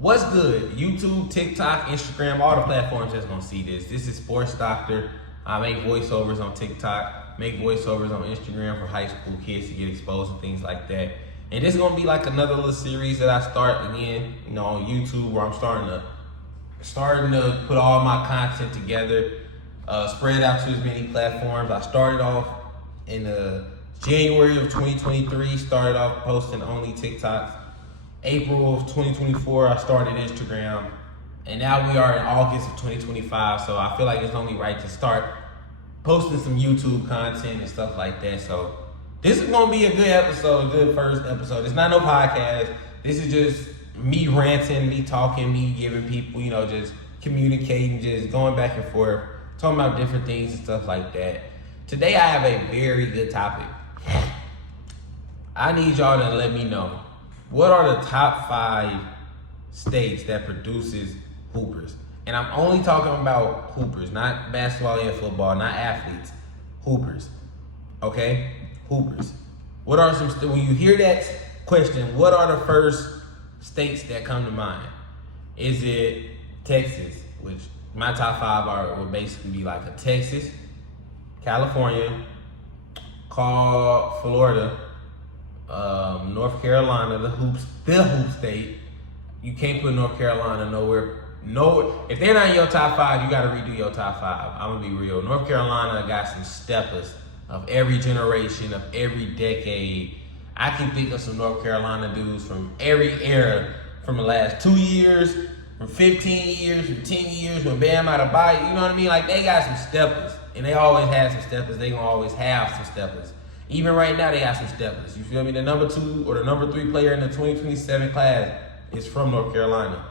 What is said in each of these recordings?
What's good? YouTube, TikTok, Instagram, all the platforms that's gonna see this. This is Sports Doctor. I make voiceovers on TikTok, make voiceovers on Instagram for high school kids to get exposed and things like that. And this is gonna be like another little series that I start again, on YouTube, where I'm starting to put all my content together, spread out to as many platforms. I started off in January of 2023, started off posting only TikToks. April of 2024, I started Instagram, and now we are in August of 2025, so I feel like it's only right to start posting some YouTube content and stuff like that. So this is gonna be a good episode, a good first episode. It's not no podcast. This is just me ranting, me talking, me giving people, just communicating, just going back and forth, talking about different things and stuff like that. Today I have a very good topic. I need y'all to let me know, what are the top 5 states that produces hoopers? And I'm only talking about hoopers, not basketball and football, not athletes. Hoopers, okay? Hoopers. What are when you hear that question, what are the first states that come to mind? Is it Texas, which my top 5 would basically be like a Texas, California, Florida, North Carolina, the hoop state. You can't put North Carolina nowhere. If they're not in your top 5, you gotta redo your top 5. I'm gonna be real. North Carolina got some steppers of every generation, of every decade. I can think of some North Carolina dudes from every era, from the last 2 years, from 15 years, from 10 years, when Bam Adebayo, you know what I mean? Like, they got some steppers, and they always have some steppers. They gonna always have some steppers. Even right now, they got some steppers. You feel me? The number 2 or the number 3 player in the 2027 class is from North Carolina.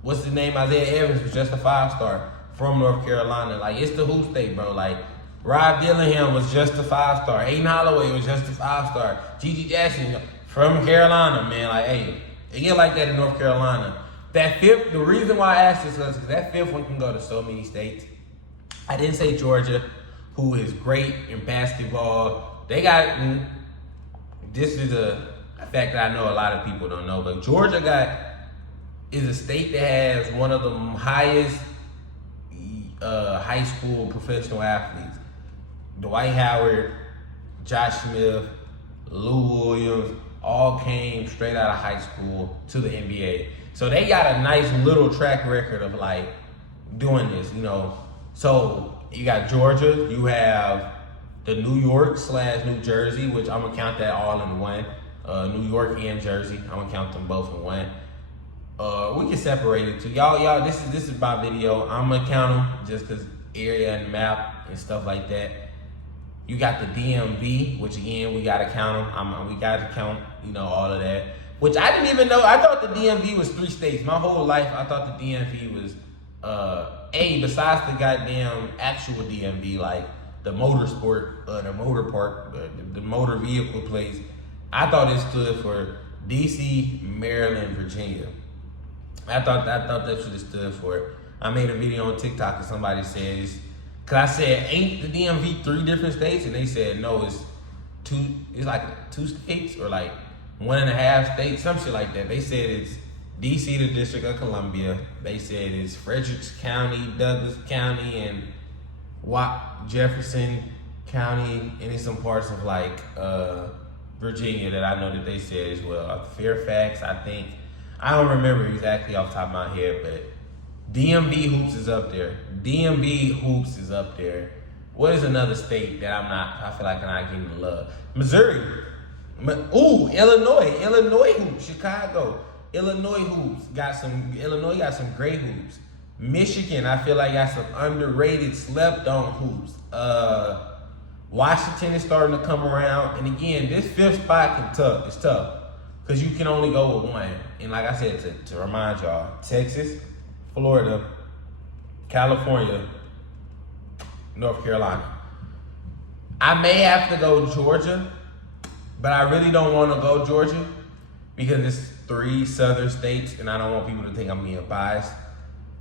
What's his name? Isaiah Evans was just a 5-star from North Carolina. Like, it's the hoop state, bro. Like, Rob Dillingham was just a 5-star. Aiden Holloway was just a 5-star. Gigi Jackson from Carolina, man. Like, hey, they get like that in North Carolina. That 5th, the reason why I asked this is because that 5th one can go to so many states. I didn't say Georgia, who is great in basketball. They got, this is a fact that I know a lot of people don't know, but Georgia is a state that has one of the highest high school professional athletes. Dwight Howard, Josh Smith, Lou Williams, all came straight out of high school to the NBA. So they got a nice little track record of like doing this, So you got Georgia, you have the New York / New Jersey, which I'm gonna count that all in one. New York and Jersey, I'm gonna count them both in one. We can separate it too. Y'all, this is my video. I'm gonna count them just cause area and map and stuff like that. You got the DMV, which again, we gotta count them. We gotta count, all of that. Which I didn't even know. I thought the DMV was 3 states. My whole life, I thought the DMV was, besides the goddamn actual DMV, like the motorsport, the motor park, the motor vehicle place, I thought it stood for DC, Maryland, Virginia. I thought that should have stood for it. I made a video on TikTok and somebody said, cause I said, ain't the DMV 3 different states? And they said, no, it's 2, it's like 2 states or like 1.5 states, some shit like that. They said it's DC, the District of Columbia. They said it's Fredericks County, Douglas County, and Jefferson County, and in some parts of like Virginia that I know that they said as well. Fairfax, I think. I don't remember exactly off the top of my head, but DMV Hoops is up there. DMV Hoops is up there. What is another state that I feel like I'm not getting the love? Missouri. Illinois Hoops. Chicago. Illinois got some great hoops. Michigan, I feel like got some underrated, slept on hoops. Washington is starting to come around. And again, this 5th spot is tough. Because you can only go with one. And like I said, to remind y'all, Texas, Florida, California, North Carolina. I may have to go Georgia, but I really don't want to go Georgia because it's 3 southern states and I don't want people to think I'm being biased.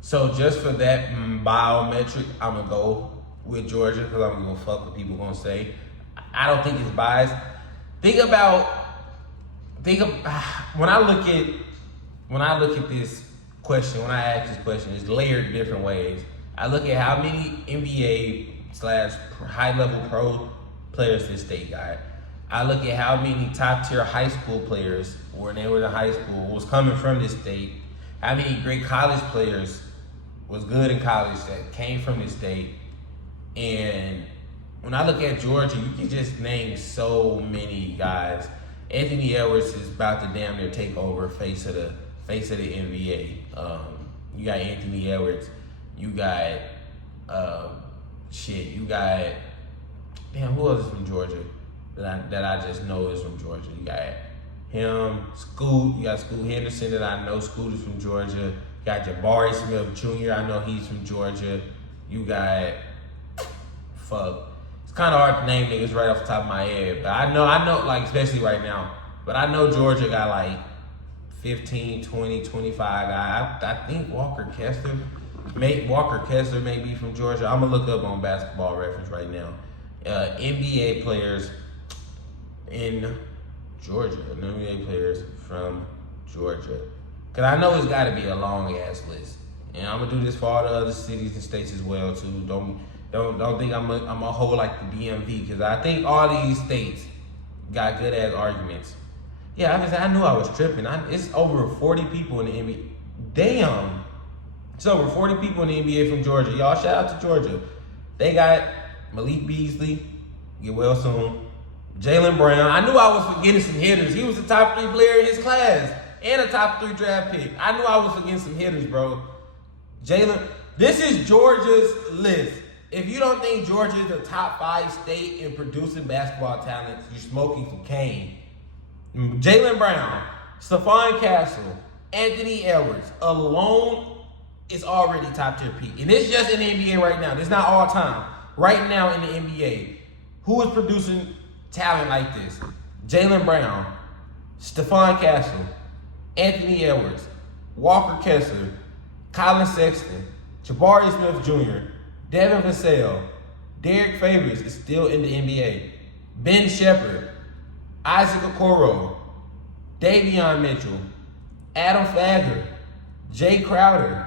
So just for that biometric, I'm going to go with Georgia because I'm going to fuck what people going to say. I don't think it's biased. When I look at this question, when I ask this question, is layered different ways. I look at how many NBA slash high level pro players this state got. I look at how many top tier high school players, when they were in high school, was coming from this state. How many great college players was good in college that came from this state. And when I look at Georgia, you can just name so many guys. Anthony Edwards is about to damn near take over face of the NBA. You got Anthony Edwards. You got you got who else is from Georgia that I just know is from Georgia? You got him, Scoot. You got Scoot Henderson that I know. Scoot is from Georgia. You got Jabari Smith Jr. I know he's from Georgia. You got it's kind of hard to name niggas right off the top of my head, but I know, like, especially right now, but I know Georgia got like 15, 20, 25 guys. I think Walker Kessler may be from Georgia. I'm gonna look up on Basketball Reference right now. NBA players in Georgia, NBA players from Georgia. Cause I know it's gotta be a long ass list. And I'm gonna do this for all the other cities and states as well too. Don't think I'm a whole like the DMV, because I think all these states got good ass arguments. Yeah, I knew I was tripping. It's over 40 people in the NBA. Damn, it's over 40 people in the NBA from Georgia. Y'all, shout out to Georgia. They got Malik Beasley, get well soon. Jaylen Brown. I knew I was forgetting some hitters. He was the top 3 player in his class and a top 3 draft pick. I knew I was forgetting some hitters, bro. Jalen, this is Georgia's list. If you don't think Georgia is a top 5 state in producing basketball talent, you're smoking cocaine. Jaylen Brown, Stephon Castle, Anthony Edwards alone is already top tier peak. And it's just in the NBA right now. It's not all time. Right now in the NBA, who is producing talent like this? Jaylen Brown, Stephon Castle, Anthony Edwards, Walker Kessler, Colin Sexton, Jabari Smith Jr., Devin Vassell, Derek Favors is still in the NBA. Ben Shepherd, Isaac Okoro, Davion Mitchell, Adam Flagler, Jay Crowder,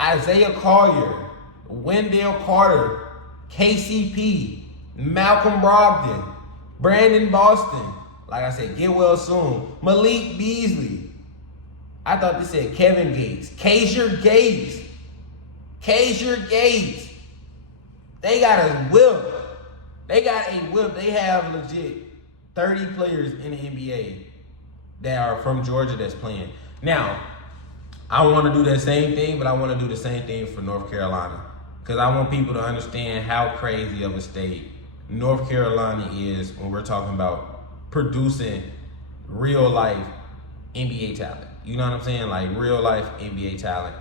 Isaiah Collier, Wendell Carter, KCP, Malcolm Brogdon, Brandon Boston, like I said, get well soon, Malik Beasley. I thought this said Kevin Gates, Kaiser Gates. They got a whip. They have legit 30 players in the NBA that are from Georgia that's playing. Now, I want to do that same thing, but I want to do the same thing for North Carolina, because I want people to understand how crazy of a state North Carolina is when we're talking about producing real life NBA talent. You know what I'm saying? Like real life NBA talent.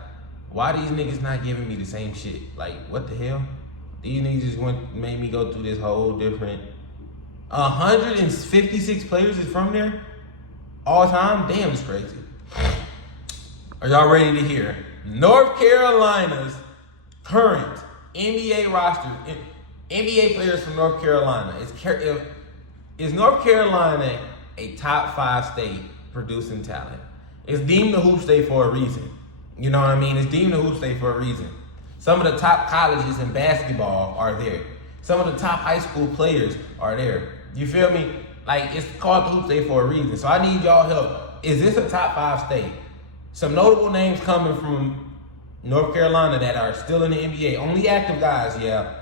Why these niggas not giving me the same shit? Like, what the hell? These niggas just made me go through this whole different. 156 players is from there all time? Damn, it's crazy. Are y'all ready to hear North Carolina's current NBA roster? NBA players from North Carolina. Is North Carolina a top 5 state producing talent? It's deemed a hoop state for a reason. You know what I mean? It's deemed a hoop state for a reason. Some of the top colleges in basketball are there. Some of the top high school players are there. You feel me? Like, it's called the hoop state for a reason. So I need y'all help. Is this a top 5 state? Some notable names coming from North Carolina that are still in the NBA. Only active guys, yeah.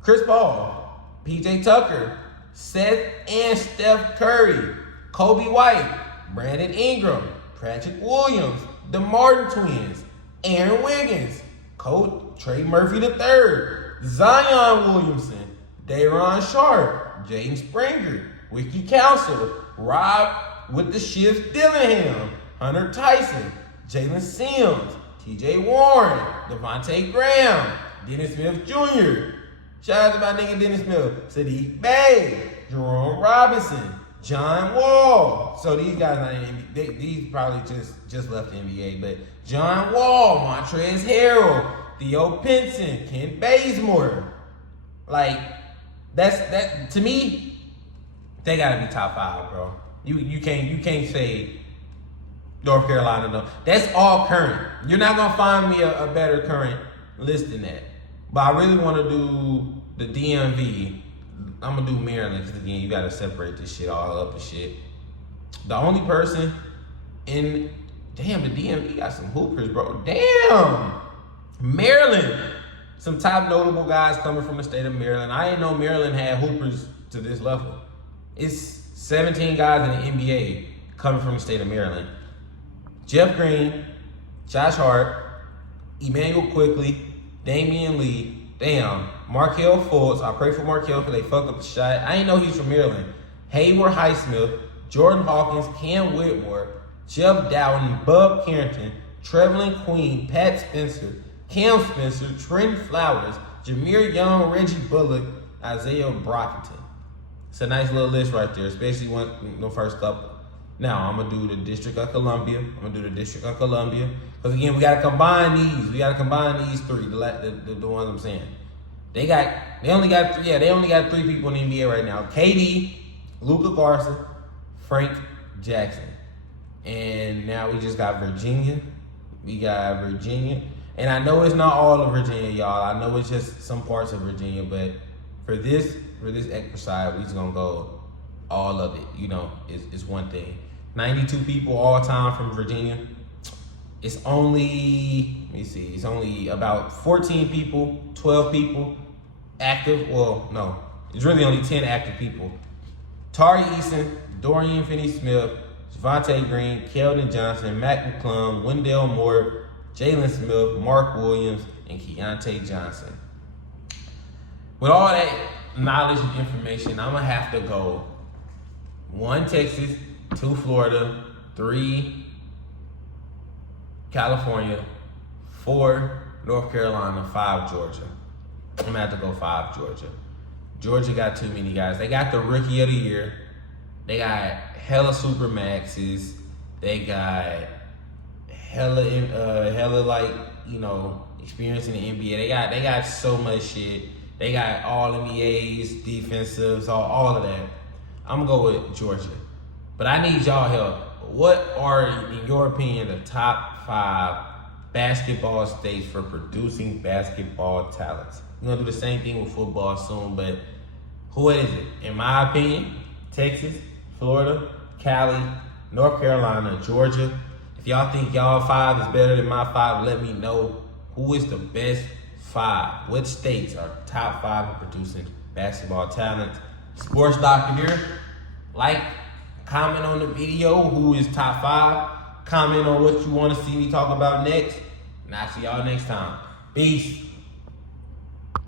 Chris Paul, PJ Tucker, Seth and Steph Curry, Kobe White, Brandon Ingram, Patrick Williams, the Martin Twins, Aaron Wiggins, Coach Trey Murphy III, Zion Williamson, Day'Ron Sharpe, Jaden Springer, Wiki Council, Rob with the Shift Dillingham, Hunter Tyson, Jalen Sims, TJ Warren, Devontae Graham, Dennis Smith Jr., shout out to my nigga Dennis Smith, Sadiq Bey, Jerome Robinson, John Wall. So these guys not in the NBA. These probably just left the NBA, but John Wall, Montrezl Harrell, Theo Pinson, Kent Bazemore. Like, that to me, they gotta be top 5, bro. You can't say North Carolina, though. That's all current. You're not gonna find me a better current list than that. But I really want to do the DMV. I'm gonna do Maryland because again, you gotta separate this shit all up and shit. The only person in the DMV got some hoopers, bro. Damn, Maryland. Some top notable guys coming from the state of Maryland. I didn't know Maryland had hoopers to this level. It's 17 guys in the NBA coming from the state of Maryland. Jeff Green, Josh Hart, Emmanuel Quickly, Damian Lee, damn, Markelle Fultz. I pray for Markelle because they fucked up the shot. I didn't know he's from Maryland. Hayward Highsmith, Jordan Hawkins, Cam Whitmore, Jeff Dowden, Bub Carrington, Trevelin Queen, Pat Spencer, Cam Spencer, Trent Flowers, Jameer Young, Reggie Bullock, Isaiah Brockington. It's a nice little list right there, especially when the first couple. Now, I'm going to do the District of Columbia. Because, again, we got to combine these. We got to combine these three, the ones I'm saying. They only got three people in the NBA right now. KD, Luka Garza, Frank Jackson. And now we just got Virginia. And I know it's not all of Virginia, y'all. I know it's just some parts of Virginia. But for this exercise, we just going to go all of it. You know, it's one thing. 92 people all time from Virginia. It's only, it's only about 14 people, 12 people active. Well, no, it's really only 10 active people. Tari Eason, Dorian Finney-Smith, Javonte Green, Keldon Johnson, Mac McClung, Wendell Moore, Jalen Smith, Mark Williams, and Keontae Johnson. With all that knowledge and information, I'm going to have to go 1 Texas, 2 Florida, 3 California, 4 North Carolina, 5 Georgia. I'm gonna have to go 5 Georgia. Georgia got too many guys. They got the rookie of the year. They got hella super maxes. They got hella like, you know, experience in the NBA. They got so much shit. They got all NBAs, defensives, all of that. I'm gonna go with Georgia. But I need y'all help. What are, in your opinion, the top 5 basketball states for producing basketball talents? We're gonna do the same thing with football soon, but who is it? In my opinion, Texas, Florida, Cali, North Carolina, Georgia. If y'all think y'all 5 is better than my 5, let me know. Who is the best 5? What states are top 5 in producing basketball talent? Sports Doctor here. Like, comment on the video who is top 5. Comment on what you want to see me talk about next. And I'll see y'all next time. Peace.